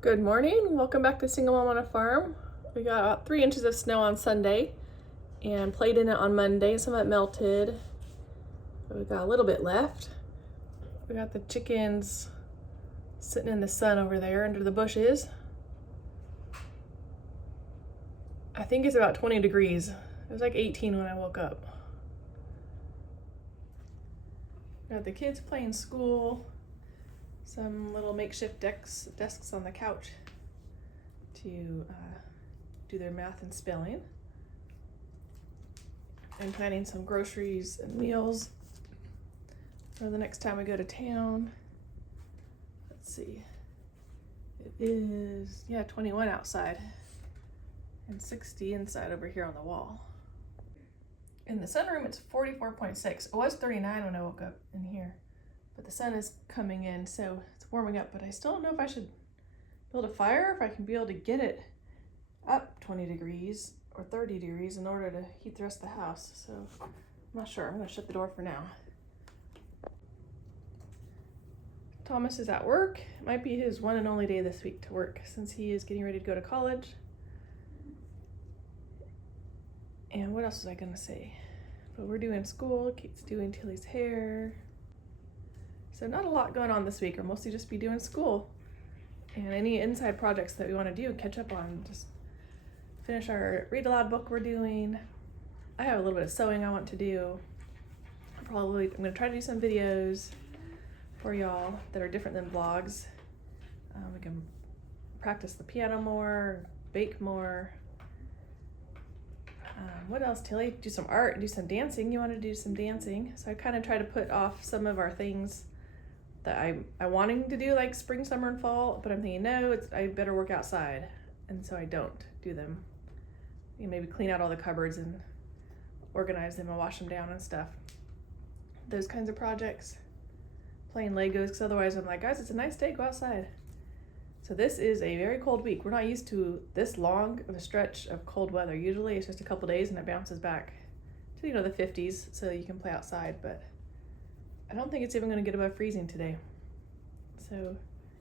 Good morning, welcome back to Single Mom on a Farm. We got about 3 inches of snow on Sunday and played in it on Monday. Some of it melted, but we got a little bit left. We got the chickens sitting in the sun over there under the bushes. I think it's about 20 degrees. It was like 18 when I woke up. Got the kids playing school. Some little makeshift desks on the couch to do their math and spelling. And planning some groceries and meals for the next time we go to town. Let's see. It is, 21 outside and 60 inside over here on the wall. In the sunroom, it's 44.6. It was 39 when I woke up in here. But the sun is coming in, so it's warming up, but I still don't know if I should build a fire, if I can be able to get it up 20 degrees or 30 degrees in order to heat the rest of the house. So I'm not sure. I'm gonna shut the door for now. Thomas is at work. It might be his one and only day this week to work since he is getting ready to go to college. And what else was I gonna say? But we're doing school. Kate's doing Tilly's hair. So not a lot going on this week. We'll mostly just be doing school and any inside projects that we want to do, catch up on, just finish our read aloud book we're doing. I have a little bit of sewing I want to do. I'm gonna try to do some videos for y'all that are different than vlogs. We can practice the piano more, bake more. What else, Tilly? Do some art, do some dancing. You want to do some dancing. So I kind of try to put off some of our things that I'm wanting to do, like spring, summer, and fall, but I'm thinking, no, I better work outside, and so I don't do them. Maybe clean out all the cupboards and organize them and wash them down and stuff. Those kinds of projects. Playing Legos, because otherwise I'm like, guys, it's a nice day, go outside. So this is a very cold week. We're not used to this long of a stretch of cold weather. Usually it's just a couple days and it bounces back to, the 50s, so you can play outside, but I don't think it's even going to get above freezing today. So,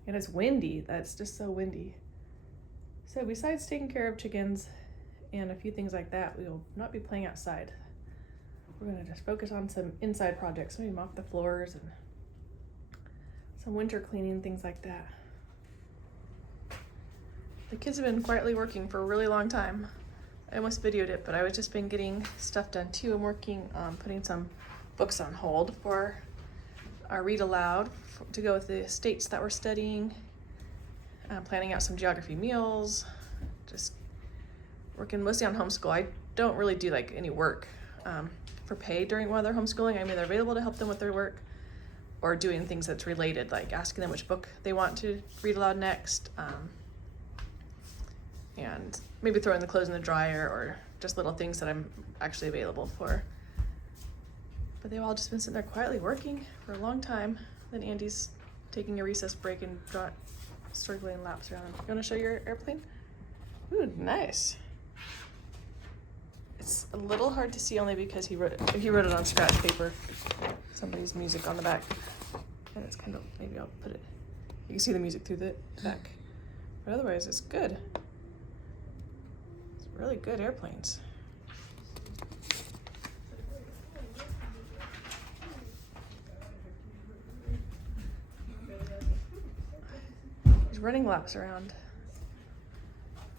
and it's windy. That's just so windy. So besides taking care of chickens and a few things like that, we will not be playing outside. We're going to just focus on some inside projects, maybe mop the floors and some winter cleaning, things like that. The kids have been quietly working for a really long time. I almost videoed it, but I was just been getting stuff done too. I'm working on putting some books on hold for our read aloud to go with the states that we're studying. Planning out some geography meals, just working mostly on homeschool. I don't really do like any work for pay during while they're homeschooling. I'm either available to help them with their work or doing things that's related, like asking them which book they want to read aloud next, and maybe throwing the clothes in the dryer or just little things that I'm actually available for. But they've all just been sitting there quietly working for a long time. Then Andy's taking a recess break and circling laps around. You want to show your airplane? Ooh, nice. It's a little hard to see only because he wrote it on scratch paper. Somebody's music on the back. And it's kind of, maybe I'll put it, you can see the music through the back. But otherwise, it's good. It's really good airplanes. Running laps around.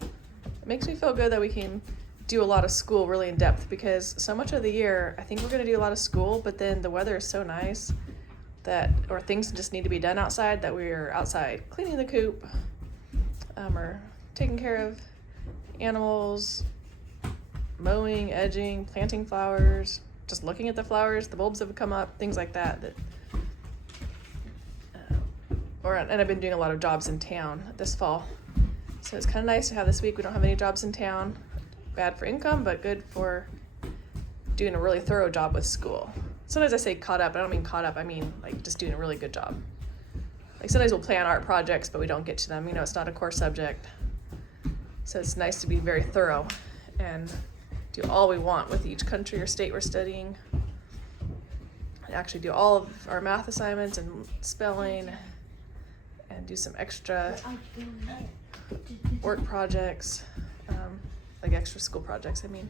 It makes me feel good that we can do a lot of school really in depth, because so much of the year I think we're going to do a lot of school, but then the weather is so nice or things just need to be done outside, that we're outside cleaning the coop, or taking care of animals, mowing, edging, planting flowers, just looking at the flowers, the bulbs that have come up, things like that. And I've been doing a lot of jobs in town this fall. So it's kind of nice to have this week. We don't have any jobs in town. Bad for income, but good for doing a really thorough job with school. Sometimes I say caught up, I don't mean caught up, I mean like just doing a really good job. Like sometimes we'll plan art projects, but we don't get to them. It's not a core subject. So it's nice to be very thorough and do all we want with each country or state we're studying. And actually do all of our math assignments and spelling and do some extra work projects, like extra school projects, I mean.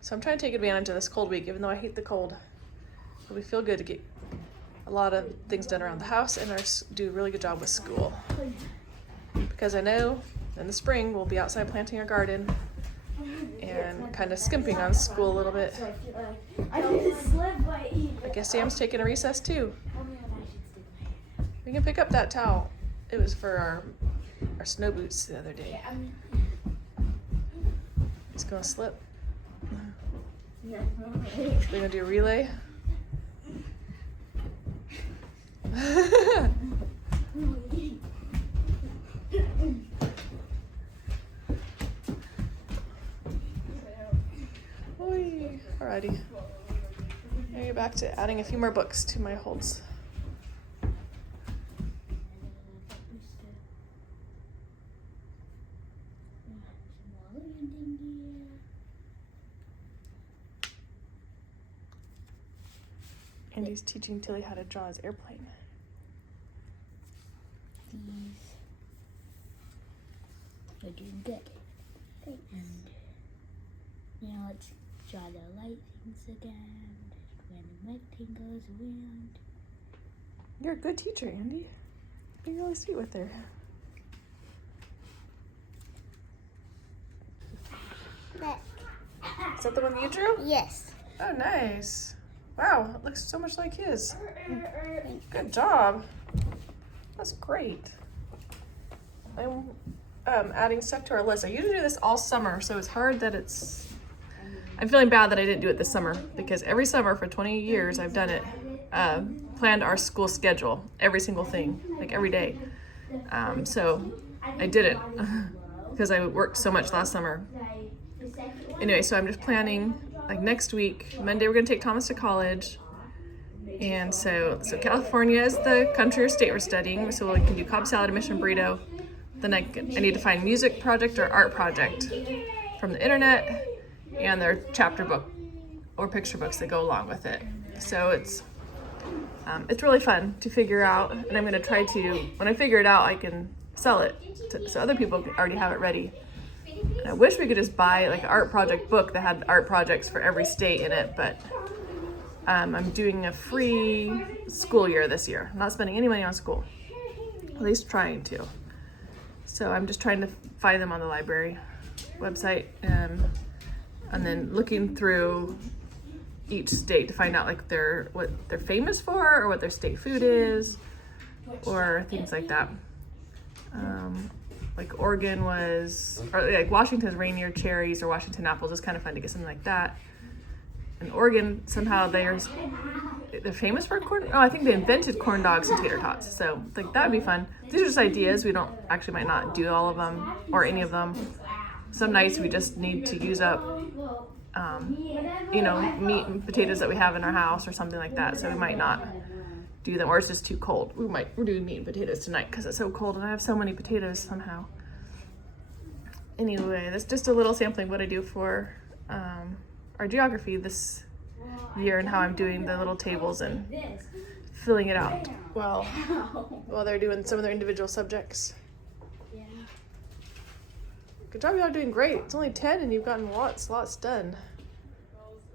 So I'm trying to take advantage of this cold week, even though I hate the cold. It'll feel good to get a lot of things done around the house and do a really good job with school. Because I know in the spring we'll be outside planting our garden and kind of skimping on school a little bit. I guess Sam's taking a recess too. We can pick up that towel. It was for our snow boots the other day. It's gonna slip. We're gonna do a relay. Alrighty. Now you're back to adding a few more books to my holds. Andy's teaching Tilly how to draw his airplane. We're doing good. Thanks. And now let's draw the light things again. Random rectangles around. You're a good teacher, Andy. You're really sweet with her. Is that the one that you drew? Yes. Oh, nice. Wow, it looks so much like his. Good job. That's great. I'm adding stuff to our list. I usually do this all summer, so it's hard that I'm feeling bad that I didn't do it this summer, because every summer for 20 years I've done it, planned our school schedule, every single thing, like every day. So I didn't because I worked so much last summer. Anyway, so I'm just planning, like next week, Monday we're gonna take Thomas to college. And so California is the country or state we're studying, so we can do Cobb salad, mission burrito. Then I need to find music project or art project from the internet, and their chapter book or picture books that go along with it. So it's really fun to figure out, and I'm gonna try to, when I figure it out, I can sell it so other people already have it ready. And I wish we could just buy like an art project book that had art projects for every state in it, but I'm doing a free school year this year. I'm not spending any money on school, at least trying to. So I'm just trying to find them on the library website, and then looking through each state to find out like what they're famous for, or what their state food is, or things like that. Like Oregon was, or like Washington's reindeer cherries or Washington apples. It's kind of fun to get something like that. In Oregon, somehow they're famous for corn. Oh, I think they invented corn dogs and tater tots. So like that would be fun. These are just ideas. We don't actually might not do all of them or any of them. Some nights we just need to use up, meat and potatoes that we have in our house or something like that. So we might not do them, or it's just too cold. We're doing meat and potatoes tonight because it's so cold, and I have so many potatoes somehow. Anyway, that's just a little sampling of what I do for our geography this year, and how I'm doing the little tables and filling it out while they're doing some of their individual subjects. Good job, y'all are doing great. It's only 10 and you've gotten lots done.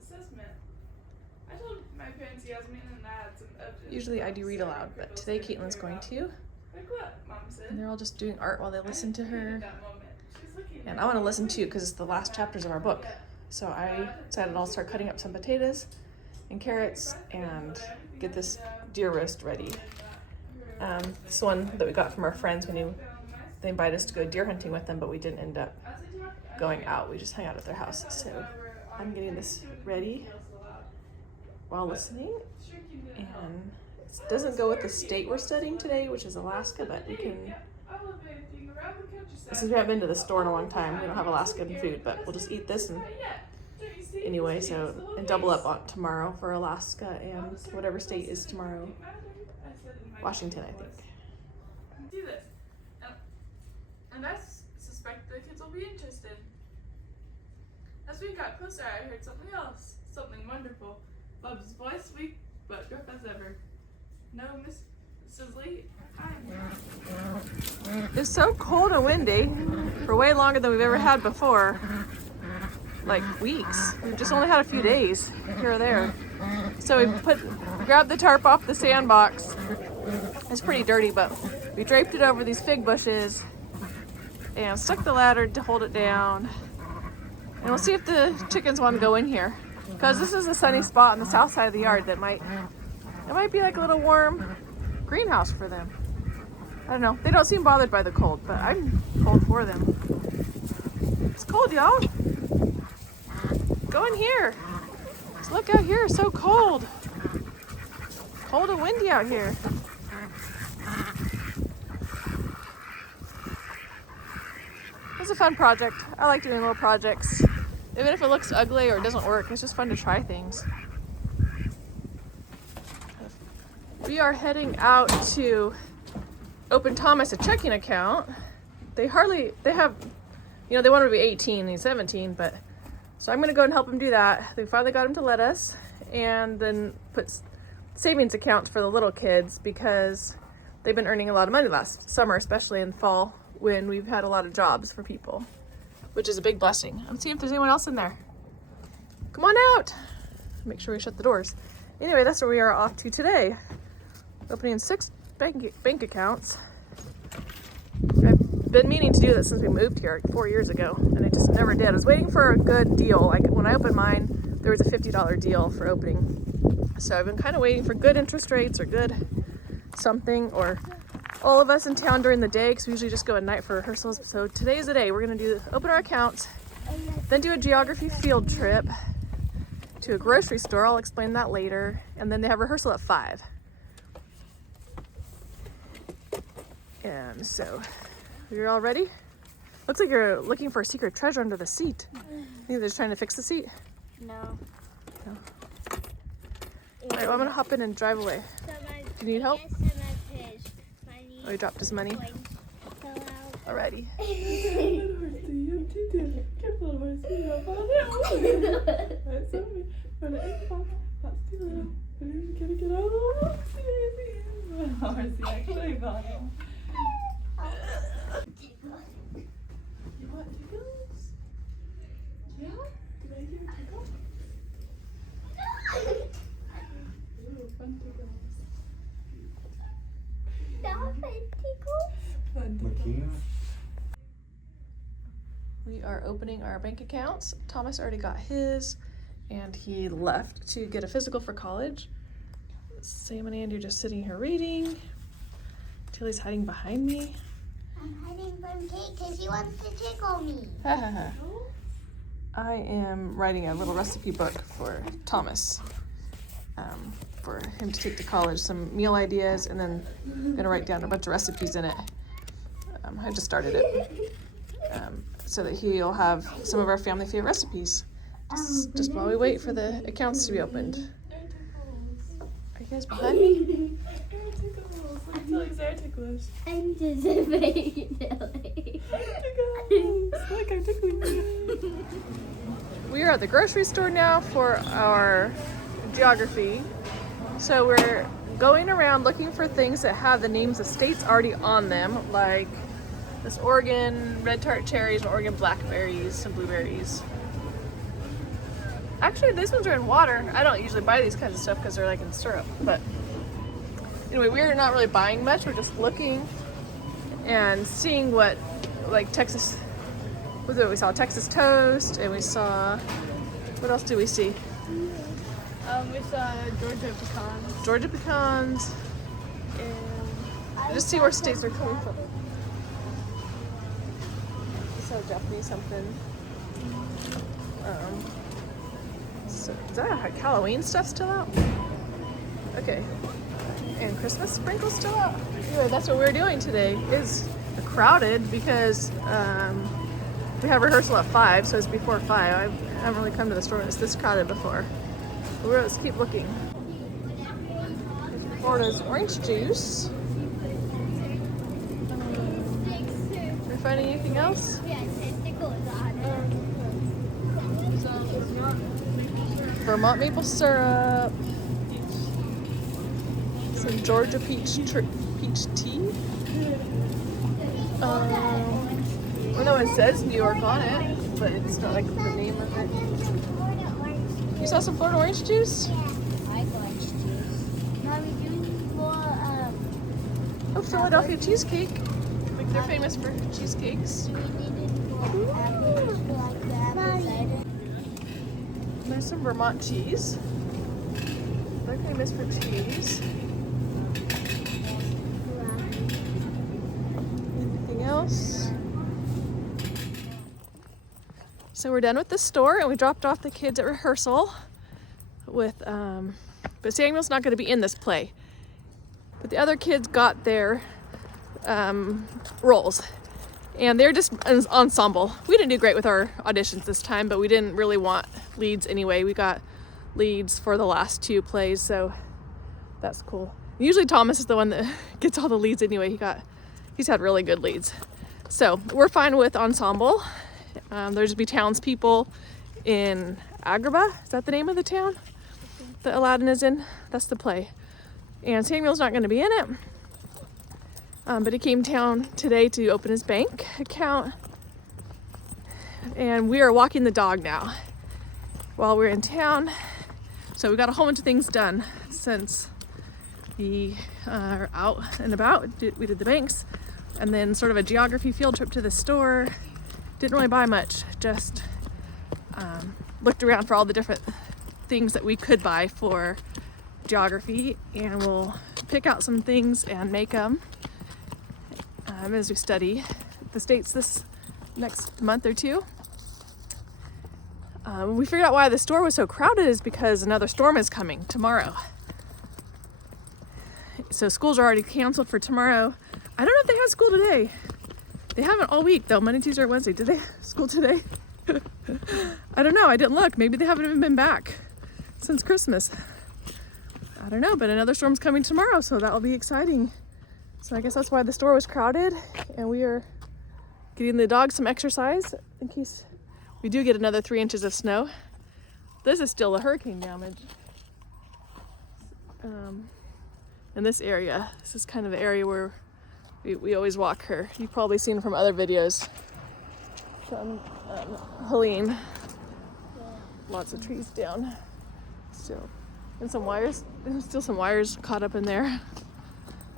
Assessment. I told my parents Yasmin and I had some evidence. Usually I do read aloud, but today Caitlin's going to. Like what, Mom said? And they're all just doing art while they listen to her. That moment. She's looking And I want to listen too, because it's the last chapters of our book. So I decided I'll start cutting up some potatoes and carrots and get this deer roast ready. This one that we got from our friends, they invited us to go deer hunting with them, but we didn't end up going out. We just hung out at their house. So I'm getting this ready while listening. And it doesn't go with the state we're studying today, which is Alaska, but we can, since we haven't been to the store in a long time, we don't have Alaskan food, but we'll just eat this and anyway, and double up on tomorrow for Alaska and whatever state is tomorrow. Washington, I think. Do this. And I suspect the kids will be interested. As we got closer, I heard something else. Something wonderful. Bub's voice weak, but gruff as ever. No, Sizzly. It's so cold and windy for way longer than we've ever had before. Like weeks. We've just only had a few days here or there. So we grabbed the tarp off the sandbox. It's pretty dirty, but we draped it over these fig bushes and stuck the ladder to hold it down. And we'll see if the chickens want to go in here. Because this is a sunny spot on the south side of the yard that might be like a little warm greenhouse for them. I don't know. They don't seem bothered by the cold, but I'm cold for them. It's cold, y'all. Go in here. Just look out here. It's so cold. Cold and windy out here. It's a fun project. I like doing little projects. Even if it looks ugly or it doesn't work, it's just fun to try things. We are heading out to open Thomas a checking account. They have, you know, they want him to be 18 and he's 17, but so I'm gonna go and help him do that. They finally got him to let us, and then put savings accounts for the little kids because they've been earning a lot of money last summer, especially in fall when we've had a lot of jobs for people, which is a big blessing. I'm seeing if there's anyone else in there. Come on out. Make sure we shut the doors. Anyway, that's where we are off to today. Opening 6 bank accounts. I've been meaning to do this since we moved here 4 years ago, and I just never did. I was waiting for a good deal. Like when I opened mine, there was a $50 deal for opening. So I've been kind of waiting for good interest rates or good something, or all of us in town during the day, because we usually just go at night for rehearsals. So today's the day. We're going to open our accounts, then do a geography field trip to a grocery store. I'll explain that later. And then they have rehearsal at 5. And so, you're all ready? Looks like you're looking for a secret treasure under the seat. Maybe they're just trying to fix the seat? No. All right, well, I'm gonna hop in and drive away. Do you need help? Oh, he dropped his money. Alrighty. You want tickles? Yeah? Did I hear tickles? Ooh, fun tickles. Fun tickles. We are opening our bank accounts. Thomas already got his, and he left to get a physical for college. Sam and Andy are just sitting here reading. Tilly's hiding behind me. I'm hiding from Kate because she wants to tickle me. I am writing a little recipe book for Thomas, for him to take to college, some meal ideas, and then I'm gonna write down a bunch of recipes in it. I just started it, so that he'll have some of our family favorite recipes, just while we wait for the accounts to be opened. Are you guys behind me? Air tickles. Look, Tilly's air ticklish. I'm just a baby Tilly. Look, I'm tickling you. We are at the grocery store now for our geography. So we're going around looking for things that have the names of states already on them, like this Oregon red tart cherries and Oregon blackberries and blueberries. Actually, these ones are in water. I don't usually buy these kinds of stuff because they're like in syrup. But anyway, we're not really buying much. We're just looking and seeing what, like Texas, what was it? We saw Texas toast, and we saw, what else did we see? We saw Georgia pecans. Georgia pecans, and just see where states are coming from. So Japanese something. So is that Halloween stuff still out? Okay. And Christmas sprinkles still out. Anyway, that's what we're doing today. It's crowded because we have rehearsal at 5, so it's before 5. I haven't really come to the store when it's this crowded before. But we'll just keep looking. Florida's orange juice. Are we finding anything else? Vermont maple syrup. Some Georgia peach tea. Well, no, it says New York on it, but it's not like the name of it. You saw some Florida orange juice? I like orange juice. Mommy, do you need more, Oh, Philadelphia cheesecake. Like they're famous for cheesecakes. do we need more apples like the apple cider? There's some Vermont cheese. They're famous for cheese. Anything else? So we're done with the store and we dropped off the kids at rehearsal with, but Samuel's not going to be in this play. But the other kids got their roles and they're just an ensemble. We didn't do great with our auditions this time, but we didn't really want leads anyway. We got leads for the last 2 plays, so that's cool. Usually Thomas is the one that gets all the leads anyway. He's had really good leads. So we're fine with ensemble. There's be townspeople in Agrabah. Is that the name of the town that Aladdin is in? That's the play. And Samuel's not going to be in it. But he came down today to open his bank account. And we are walking the dog now while we're in town. So we got a whole bunch of things done since we are out and about. We did the banks and then sort of a geography field trip to the store. Didn't really buy much, just looked around for all the different things that we could buy for geography, and we'll pick out some things and make them as we study the states this next month or 2. We figured out why the store was so crowded is because another storm is coming tomorrow. So schools are already canceled for tomorrow. I don't know if they had school today. They haven't all week though, Monday, Tuesday, or Wednesday. Did they have school today? I don't know, I didn't look. Maybe they haven't even been back since Christmas. I don't know, but another storm's coming tomorrow, so that'll be exciting. So I guess that's why the store was crowded, and we are getting the dog some exercise in case we do get another 3 inches of snow. This is still the hurricane damage. In this area, this is kind of the area where we always walk her. You've probably seen from other videos from Helene. Lots of trees down still. And some wires, there's still some wires caught up in there.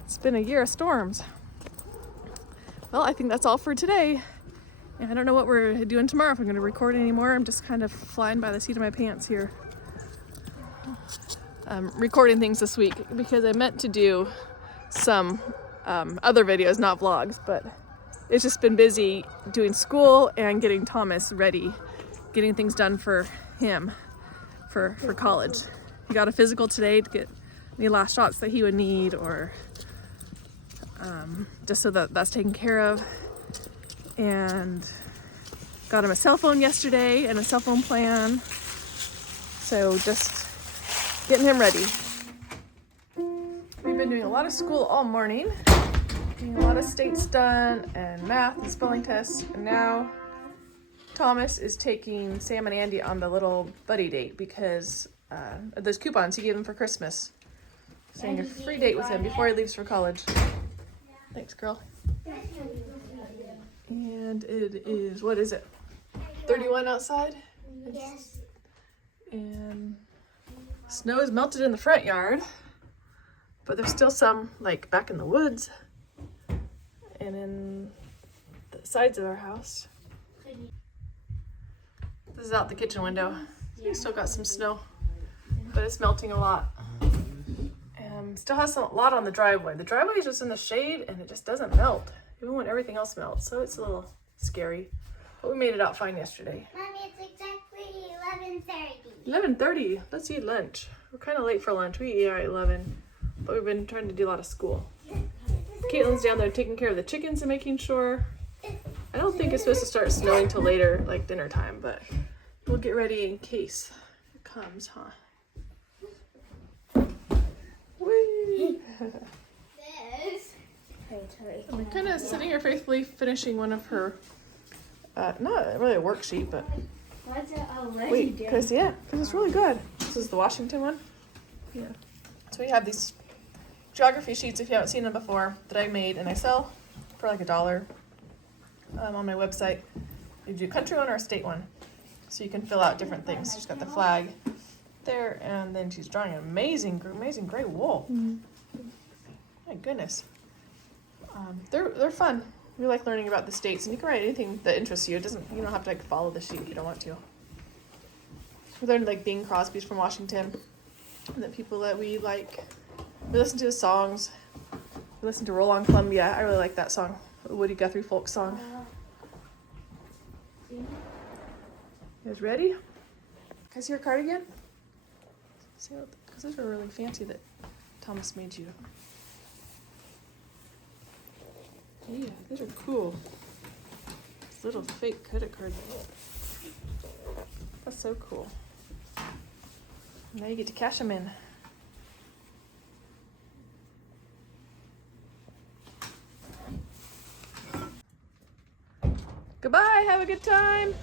It's been a year of storms. Well, I think that's all for today. And I don't know what we're doing tomorrow, if I'm gonna record anymore. I'm just kind of flying by the seat of my pants here. Recording things this week because I meant to do some other videos, not vlogs, but it's just been busy doing school and getting Thomas ready, getting things done for him for college. He got a physical today to get any last shots that he would need, or just so that that's taken care of. And got him a cell phone yesterday and a cell phone plan. So just getting him ready. We've been doing a lot of school all morning, getting a lot of states done and math and spelling tests, and now Thomas is taking Sam and Andy on the little buddy date because of those coupons he gave him for Christmas. Saying a free date with him before he leaves for college. Thanks, girl. And it is, what is it? 31 outside? Yes. And snow is melted in the front yard, but there's still some like back in the woods and in the sides of our house. This is out the kitchen window. We still got some snow, but it's melting a lot. And still has a lot on the driveway. The driveway is just in the shade and it just doesn't melt, even when everything else melts. So it's a little scary, but we made it out fine yesterday. Mommy, it's exactly 11:30. 11:30. Let's eat lunch. We're kind of late for lunch. We eat at 11, but we've been trying to do a lot of school. Caitlin's down there taking care of the chickens and making sure. I don't think it's supposed to start snowing till later, like dinner time, but we'll get ready in case it comes, huh? Whee! I'm kind of sitting here faithfully finishing one of her, not really a worksheet, but wait, because it's really good. This is the Washington one. Yeah. So we have these geography sheets, if you haven't seen them before, that I made and I sell for like $1 on my website. You do a country one or a state one. So you can fill out different things. She's got the flag there, and then she's drawing an amazing gray wool. My goodness. They're fun. We like learning about the states, and you can write anything that interests you. You don't have to like follow the sheet if you don't want to. We learned like Bing Crosby's from Washington, and the people that we like. We listen to his songs. We listen to Roll on Columbia. I really like that song, the Woody Guthrie folk song. You guys ready? Can I see your cardigan? See, because those are really fancy that Thomas made you. Yeah, those are cool. This little fake credit card. That's so cool. Now you get to cash them in. Goodbye, have a good time.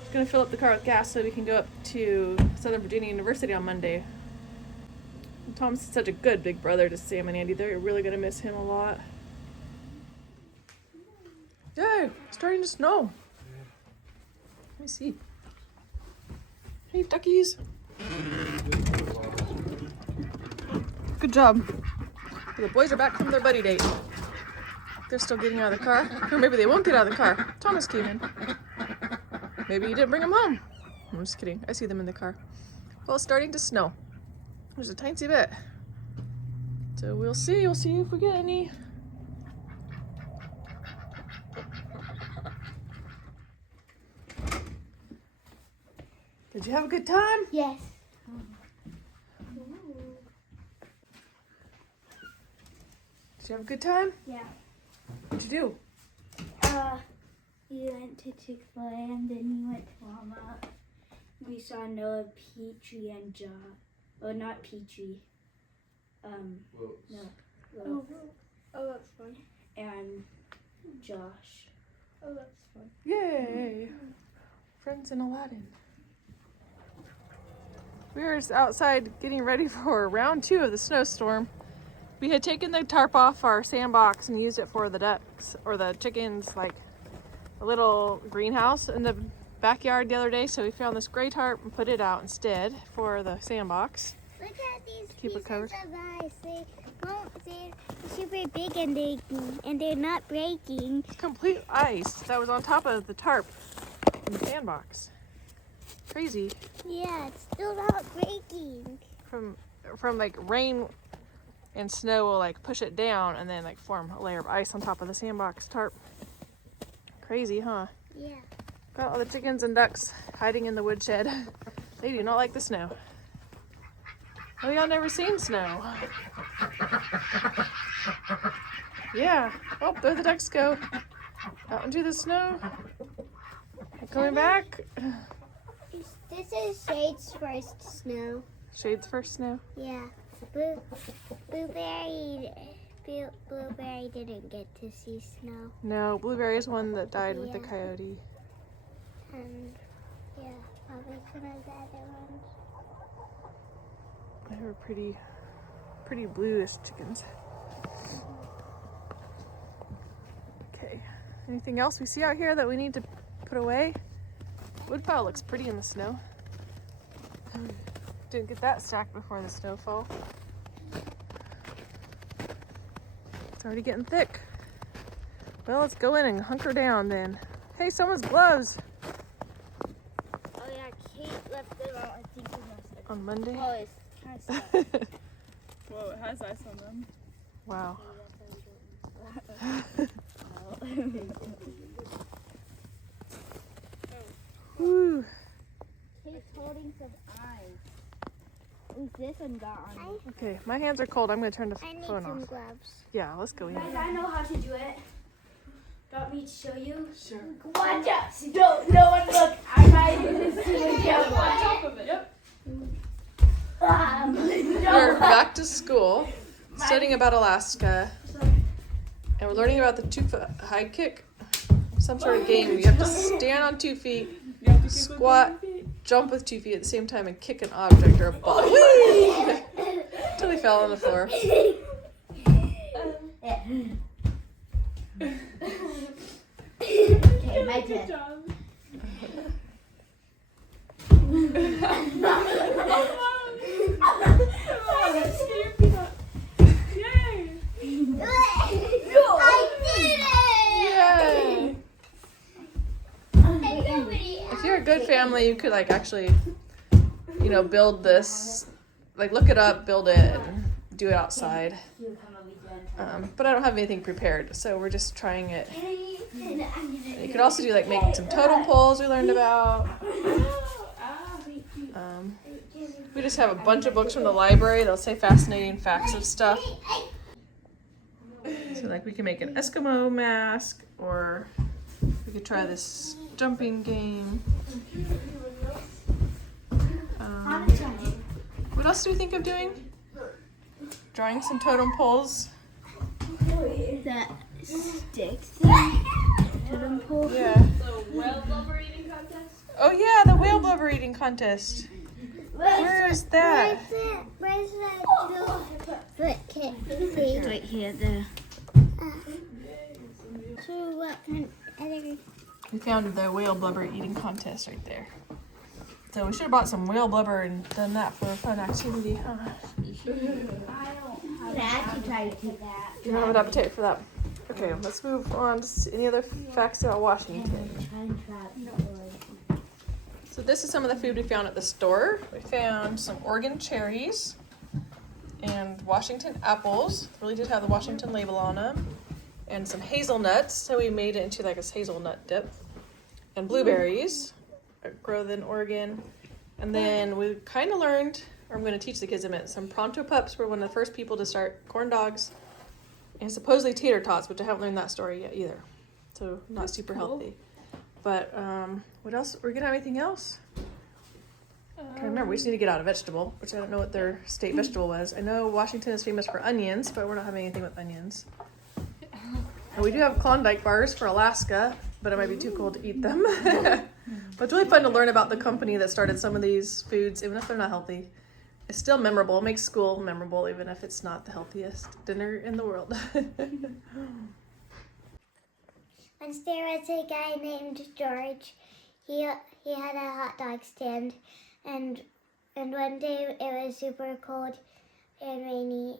Just gonna fill up the car with gas so we can go up to Southern Virginia University on Monday. Tom's such a good big brother to Sam and Andy. They're really gonna miss him a lot. Yay, it's starting to snow. Let me see. Hey, duckies. Good job. The boys are back from their buddy date. They're still getting out of the car. Or maybe they won't get out of the car. Thomas came in. Maybe you didn't bring them home. I'm just kidding. I see them in the car. Well, it's starting to snow. There's a tiny bit. So we'll see. We'll see if we get any. Did you have a good time? Yes. Did you have a good time? Yeah. What'd you do? We went to Chick-fil-A and then we went to Walmart. We saw Noah, Petrie, and Josh. Oh, not Petrie. No. Will. Oh, that's fun. And Josh. Oh, that's fun. Yay! Friends in Aladdin. We were outside getting ready for round 2 of the snowstorm. We had taken the tarp off our sandbox and used it for the ducks or the chickens, like a little greenhouse in the backyard the other day. So we found this gray tarp and put it out instead for the sandbox. Look at these Keep it pieces covered. of ice. They're super big and they're not breaking. It's complete ice that was on top of the tarp in the sandbox. Crazy. Yeah, it's still not breaking. From like rain and snow will like push it down and then like form a layer of ice on top of the sandbox tarp. Crazy, huh? Yeah. Got all the chickens and ducks hiding in the woodshed. They do not like the snow. Oh, y'all never seen snow. Yeah. Oh, there the ducks go. Out into the snow. Coming back. This is Shade's first snow. Shade's first snow. Yeah. Blueberry didn't get to see snow. No, Blueberry is one that died with the Yeah. coyote. And yeah, probably some of the other ones. They were pretty bluish chickens. Okay. Anything else we see out here that we need to put away? Woodpile looks pretty in the snow. Didn't get that stacked before the snowfall. It's already getting thick. Well, let's go in and hunker down then. Hey, someone's gloves. Oh yeah, Kate left them out. I think we must have. On Monday. Oh, it's kind of stuck. Whoa, it has ice on them. Wow. Woo. Kate's holding some ice. Ooh, this one got on me. Okay, my hands are cold. I'm going to turn the I need phone some off. gloves. Yeah, let's go in. Guys, I know how to do it. Got me to show you? Sure. Watch out! Don't, no one look! I might do this to you. On top of it. Yep. We're back to school, studying about Alaska, and we're learning about the 2-foot high kick. Some sort of game where you have to stand on 2 feet, You have to keep squat, with 2 feet. jump with 2 feet at the same time, and kick an object or a ball. Whee! Tilly fell on the floor. Okay, my Good turn. job. That's cute. Yay! I did it! Yay! If you're a good family, you could like actually, you know, build this, like look it up, build it, and do it outside. But I don't have anything prepared, so we're just trying it. You could also do like making some totem poles we learned about. We just have a bunch of books from the library. They'll say fascinating facts of stuff. So like we can make an Eskimo mask, or we could try this jumping game. What else do we think of doing? Drawing some totem poles. That sticks thing. Totem pole. Yeah. The whale blubber eating contest? Oh yeah, the whale blubber eating contest. Where is that? Where's that 2-foot kid? Right here, there. So what kind of We found the whale blubber eating contest right there. So we should have bought some whale blubber and done that for a fun activity, huh? I actually tried to do that. You don't have an appetite for that. Okay, let's move on to any other facts about Washington. So this is some of the food we found at the store. We found some Oregon cherries and Washington apples. Really did have the Washington label on them. And some hazelnuts. So we made it into like a hazelnut dip. And blueberries, grow in Oregon. And then we kind of learned, or I'm going to teach the kids a bit, some Pronto Pups were one of the first people to start corn dogs. And supposedly tater tots, which I haven't learned that story yet either. So not super healthy. But what else? We're gonna have anything else? I can't remember. We just need to get out a vegetable, which I don't know what their state vegetable was. I know Washington is famous for onions, but we're not having anything with onions. And we do have Klondike bars for Alaska, but it might be too cold to eat them. But it's really fun to learn about the company that started some of these foods, even if they're not healthy. It's still memorable. It makes school memorable, even if it's not the healthiest dinner in the world. Once there was a guy named George. He had a hot dog stand, and one day it was super cold and rainy.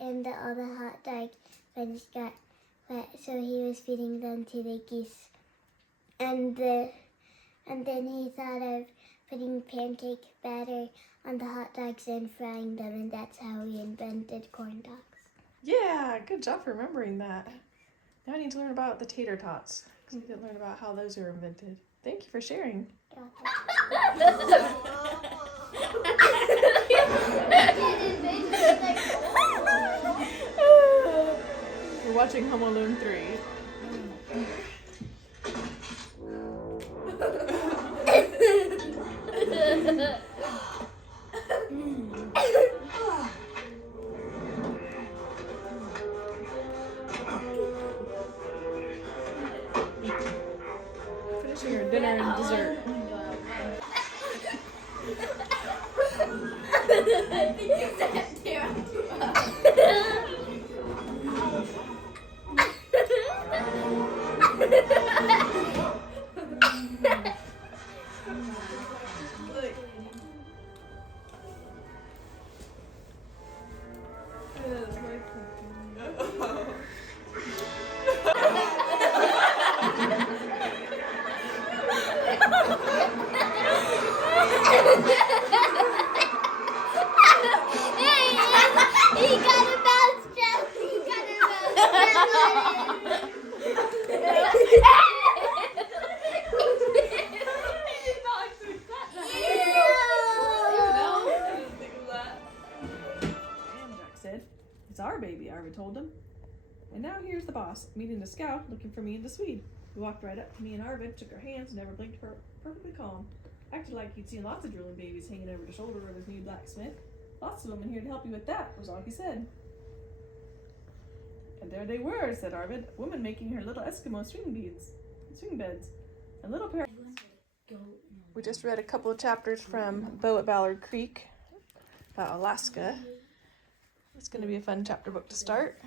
And all the hot dog buns got wet, so he was feeding them to the geese. And then he thought of putting pancake batter on the hot dogs and frying them, and that's how we invented corn dogs. Yeah, good job for remembering that. Now I need to learn about the tater tots, because we didn't learn about how those were invented. Thank you for sharing. We're watching Home Alone 3. Finishing your dinner and dessert. It's our baby, Arvid told him. And now here's the boss, meeting the scout, looking for me and the Swede. He walked right up to me and Arvid, shook our hands, and never blinked, perfectly calm. Acted like he'd seen lots of drooling babies hanging over the shoulder of his new blacksmith. Lots of them in here to help you with that, was all he said. And there they were, said Arvid, a woman making her little Eskimo swing beds. A little pair. We just read a couple of chapters from Beau at Ballard Creek about Alaska. It's going to be a fun chapter book to start.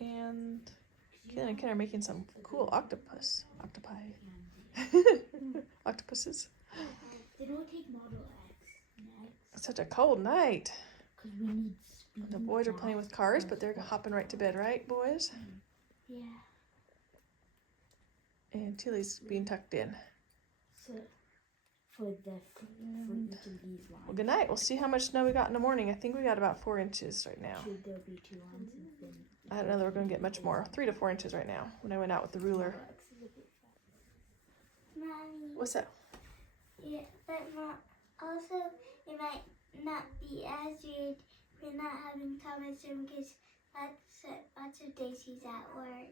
And Keelan and Ken are making some cool octopuses. They don't take Model X next. It's such a cold night. Because we need speed. The boys are playing with cars, but they're hopping right to bed, right, boys? Yeah. And Tilly's being tucked in. So, for each of these lines. Well, good night. We'll see how much snow we got in the morning. I think we got about 4 inches right now. Should there be 2 lines and then... I don't know that we're going to get much more. 3 to 4 inches right now when I went out with the ruler. Mommy. What's that? Yeah, but Mom, also it might not be as weird for not having Thomas room because lots of days he's at work.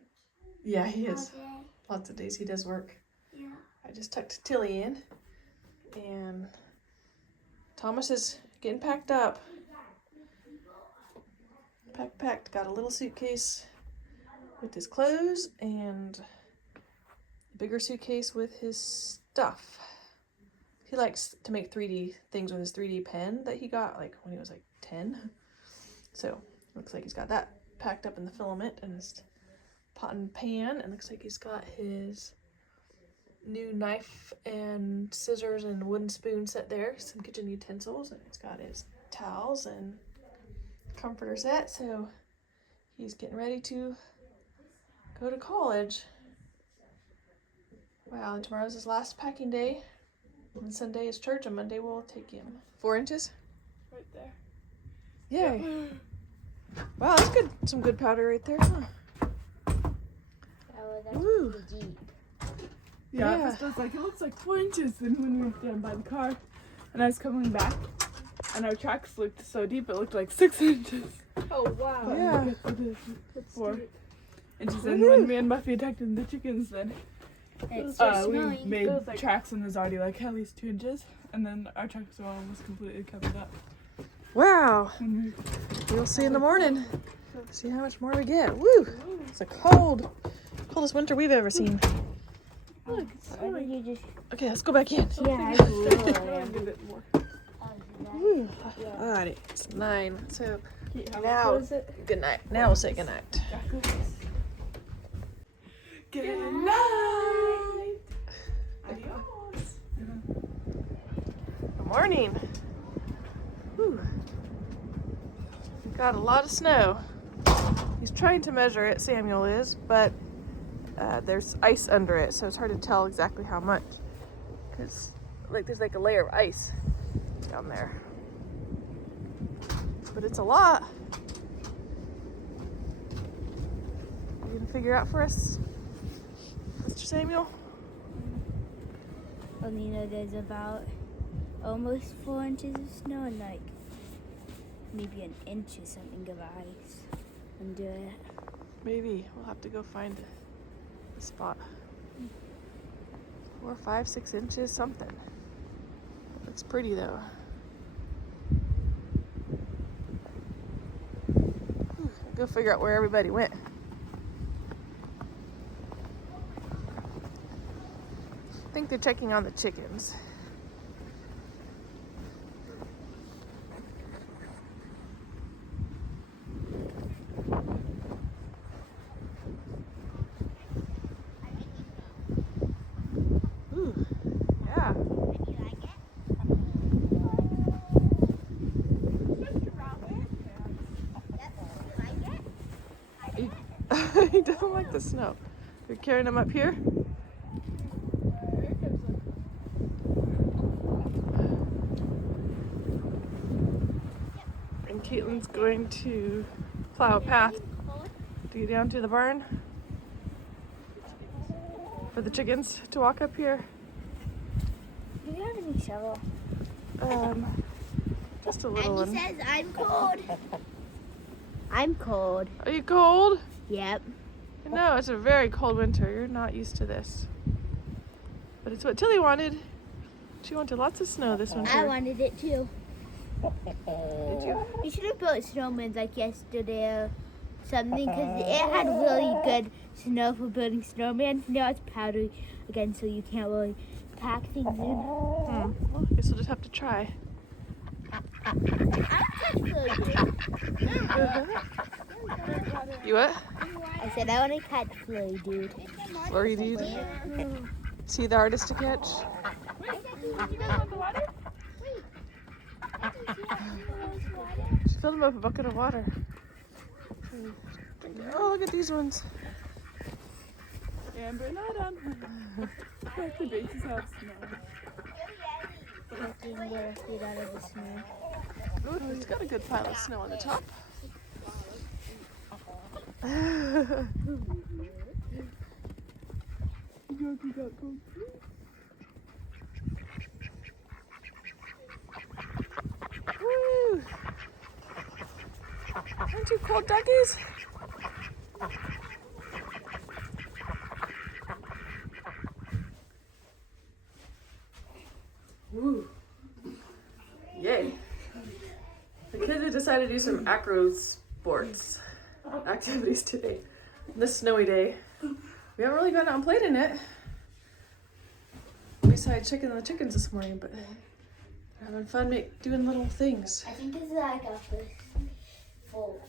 Yeah, he all is. day. Lots of days he does work. Yeah. I just tucked Tilly in. And Thomas is getting packed up. Packed. Got a little suitcase with his clothes and a bigger suitcase with his stuff. He likes to make 3D things with his 3D pen that he got like when he was like 10. So looks like he's got that packed up in the filament and his pot and pan. And looks like he's got his new knife and scissors and wooden spoon set there. Some kitchen utensils. And he's got his towels and comforter set. So he's getting ready to go to college. Wow, and tomorrow's his last packing day. And Sunday is church, and Monday we'll take him. 4 inches? Right there. Yay. Wow, that's good. Some good powder right there, huh? Oh, that's Woo. pretty deep. Yeah, Yeah. at first I was like, it looks like 4 inches. And when we went down by the car, and I was coming back, and our tracks looked so deep, it looked like 6 inches. Oh, wow. But Yeah. I guess it is That's 4 deep. inches. And when me and Buffy attacked the chickens, then It's just we snowing. made It was like- tracks and there's already like at least 2 inches. And then our tracks were almost completely covered up. Wow. And We'll see in the morning. See how much more we get. Woo! It's a coldest winter we've ever seen. look, it's Why did you just... Okay, let's go back in. Yeah, I a would. bit more. Woo. Alright, it's 9. So How now, close it? good night. Now we'll say good night. Good night. Adios. Good morning. Whew. Got a lot of snow. He's trying to measure it, Samuel is, but there's ice under it, so it's hard to tell exactly how much. Because there's like a layer of ice down there. But it's a lot. You gonna figure out for us, Mr. Samuel? Well, you know, there's about almost 4 inches of snow and like maybe an inch or something of ice under it. Maybe. We'll have to go find a spot. 4, 5, 6 inches, something. Looks pretty though. Go figure out where everybody went. I think they're checking on the chickens. Ooh, yeah. He doesn't like the snow. You're carrying him up here? And Caitlin's going to plow a path to get down to the barn for the chickens to walk up here. Do you have any shovel? Just a little one. says, I'm cold. I'm cold. Are you cold? Yep. No, it's a very cold winter. You're not used to this. But it's what Tilly wanted. She wanted lots of snow this winter. I wanted it too. Did you? We should have built snowmen like yesterday or something because it had really good snow for building snowmen. Now it's powdery again, so you can't really taxing in. Well, I guess we'll just have to try. I'm touch floated. You what? I said I want to catch Flurry Dude. Flurry dude. Is he the hardest to catch? She filled him up a bucket of water. Oh, look at these ones. Amber and Adam. The bases have snow. Taking their feet out of the snow. Ooh, it's got a good pile of snow on the top. Woo! Aren't you cold, duckies? Woo! Yay! The kids have decided to do some acro sports activities today. This snowy day. We haven't really gone out and played in it. Besides checking the chickens this morning, but we're having fun doing little things. I think this is like a first full.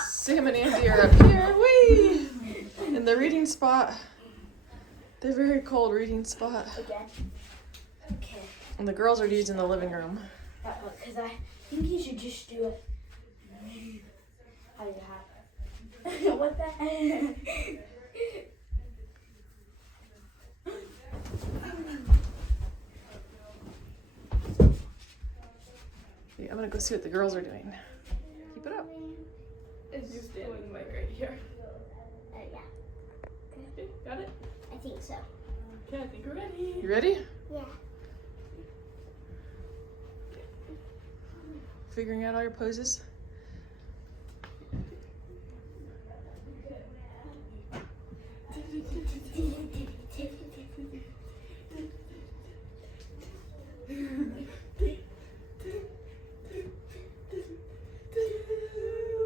Sam and Andy are up here, whee! In the reading spot. They're very cold reading spot. Again. Okay. And the girls are using the living room. Because I think you should just do it. How do you have? What the heck? Yeah, I'm gonna go see what the girls are doing. Keep it up. Is you standing the mic right here? Yeah. Okay, got it? I think so. Okay, I think we're ready. You ready? Yeah. Figuring out all your poses?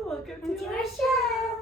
Welcome to To our our show.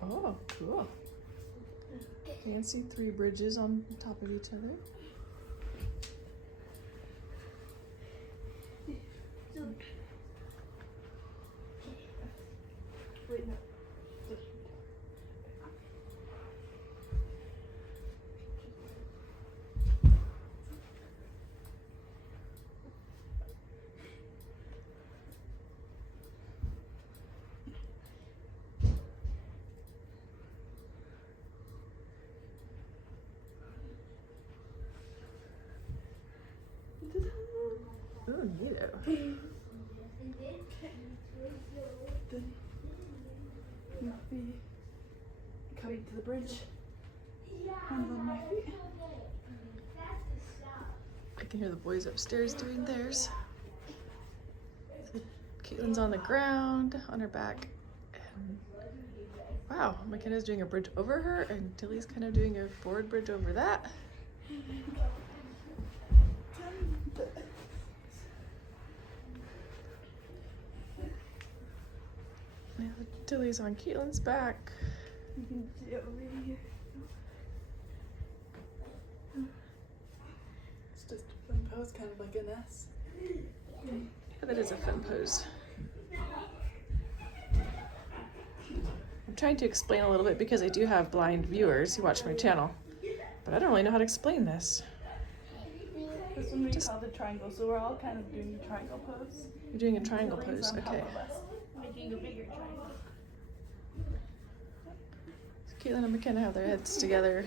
Oh, cool. Fancy three bridges on top of each other. Wait, no. Oh, neato. Not be coming to the bridge. Hands on my feet. I can hear the boys upstairs doing theirs. So Caitlin's on the ground, on her back. And wow, McKenna's doing a bridge over her, and Tilly's kind of doing a forward bridge over that. Now Tilly's on Caitlin's back. You can see it over here. It's just a fun pose, kind of like an S. Yeah, that is a fun pose. I'm trying to explain a little bit because I do have blind viewers who watch my channel, but I don't really know how to explain this. This one we call the triangle, so we're all kind of doing the triangle pose. You're doing a triangle Tilly's pose, on top okay. of us, making a bigger triangle. So Caitlin and McKenna have their heads together,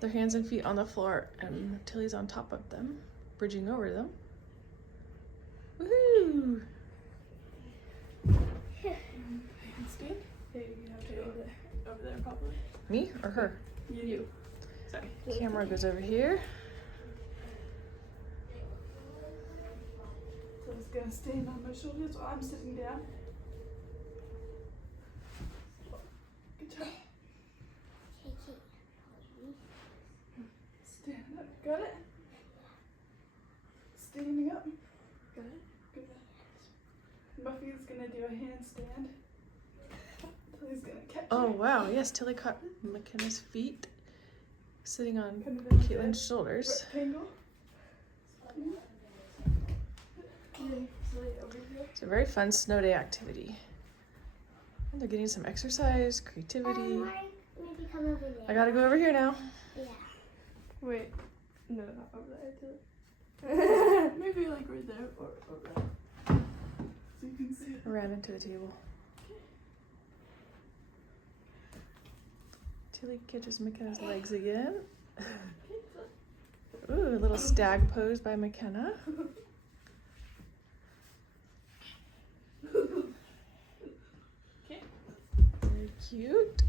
their hands and feet on the floor, and Tilly's on top of them, bridging over them. Woohoo! there probably. Me or her? You. Sorry. Camera goes over here. So it's gonna stand on my shoulders while I'm sitting down. Good job. Stand up. Got it? Standing up. Got it? Good. Muffy's gonna do a handstand. Tilly's gonna catch Oh it. wow, yes, Tilly caught McKenna's feet sitting on Kind of in Caitlin's shoulders. rectangle. Okay, Tilly over here. It's a very fun snow day activity. And they're getting some exercise, creativity. Maybe come over there. I gotta go over here now. Yeah. Wait. No, not over there, Tilly. Maybe like right there or over there. So you can see it. Around into the table. Tilly catches McKenna's legs again. Ooh, a little stag pose by McKenna. Okay. Very cute.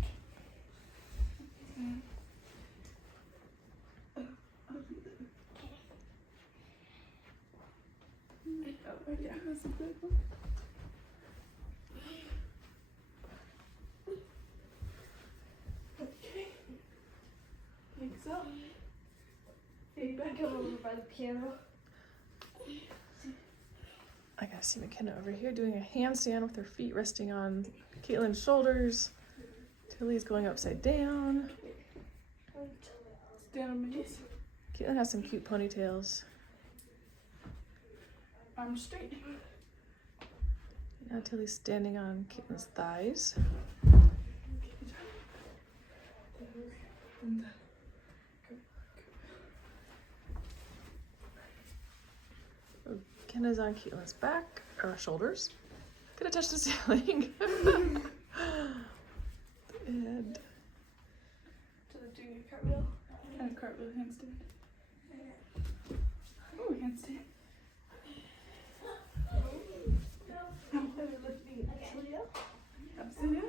Oh, yeah, that's a good one. Okay. Legs up. Feet back over by the piano. I gotta see McKenna over here doing a handstand with her feet resting on Caitlin's shoulders. Tilly's going upside down. Stand on my knees. Caitlin has some cute ponytails. Arms straight. Now Tilly's standing on Caitlin's thighs. And McKenna's on Caitlin's back, or shoulders. Gonna touch the ceiling. And to the junior cartwheel. And a cartwheel handstand. Oh, handstand. Now we're lifting Tilly up. Upside down.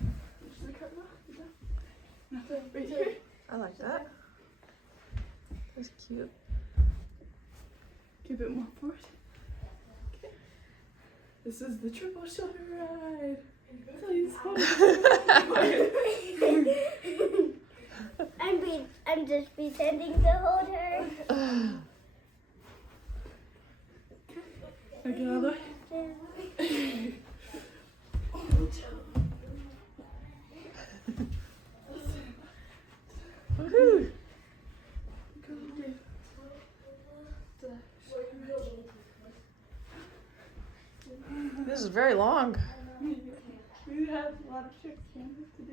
There's the cartwheel. Good job. Now right here. I like that. That's cute. Keep it more forward. Okay. This is the triple shoulder ride. Please hold it. I'm just pretending to hold her. Okay, all the way. Woohoo! This is very long. We have a lot of tricks to do.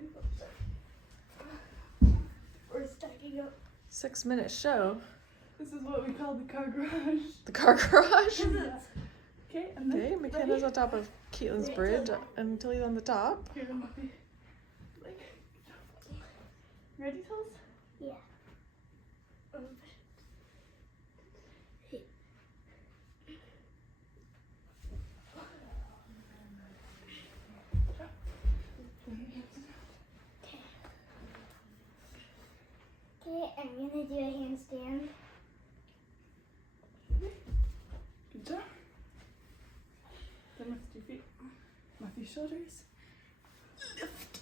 We're stacking up. 6-minute show. This is what we call the car garage. The car garage. Okay, and then Okay, McKenna's on top of Caitlin's bridge and Tilly's on the top. here, Muffy. Ready, Tills? Yeah. Okay, I'm gonna do a handstand. Good job. Then lift your feet. Muffy shoulders. Lift.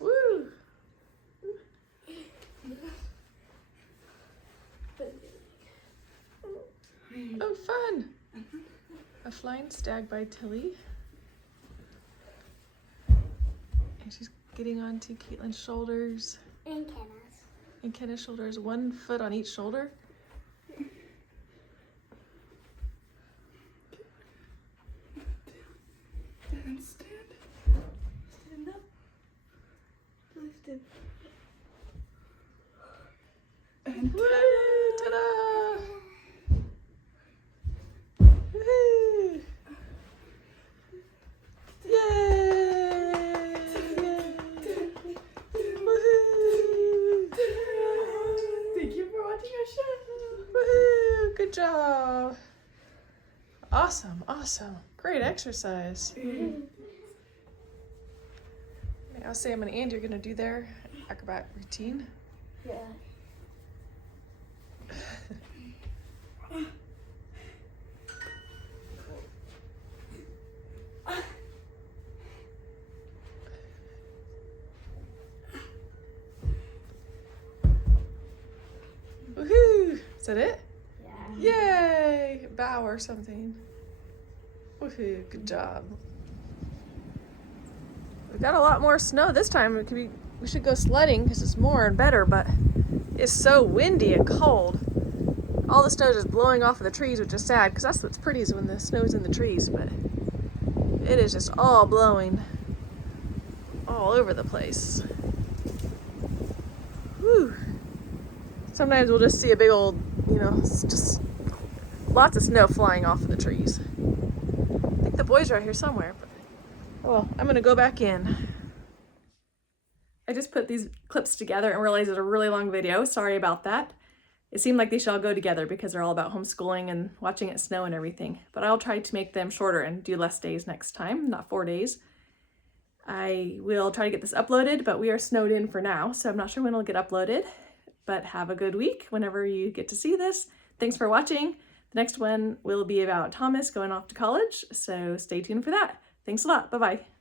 Woo! Oh, fun! A flying stag by Tilly. And she's getting onto Caitlin's shoulders And Kenna's. and Kenna's shoulders, 1 foot on each shoulder. And stand. Stand up. Lift it. And Woo! Ta-da! Woohoo! Yay! Woohoo! thank you for watching our show. Awesome. Great exercise. I'll say, and Andy, you're going to do their acrobat routine. Yeah. Woohoo! Is that it? Yeah. Yay! Bow or something. Woohoo! Good job. We got a lot more snow this time. We should go sledding because it's more and better, but it's so windy and cold. All the snow is just blowing off of the trees, which is sad because that's what's pretty is when the snow's in the trees, but it is just all blowing all over the place. Whew. Sometimes we'll just see a big old, just lots of snow flying off of the trees. I think the boys are out here somewhere, but oh well, I'm gonna go back in. I just put these clips together and realized it's a really long video. Sorry about that. It seemed like they should all go together because they're all about homeschooling and watching it snow and everything. But I'll try to make them shorter and do less days next time, not 4 days. I will try to get this uploaded, but we are snowed in for now, so I'm not sure when it'll get uploaded. But have a good week whenever you get to see this. Thanks for watching. The next one will be about Thomas going off to college, so stay tuned for that. Thanks a lot. Bye-bye.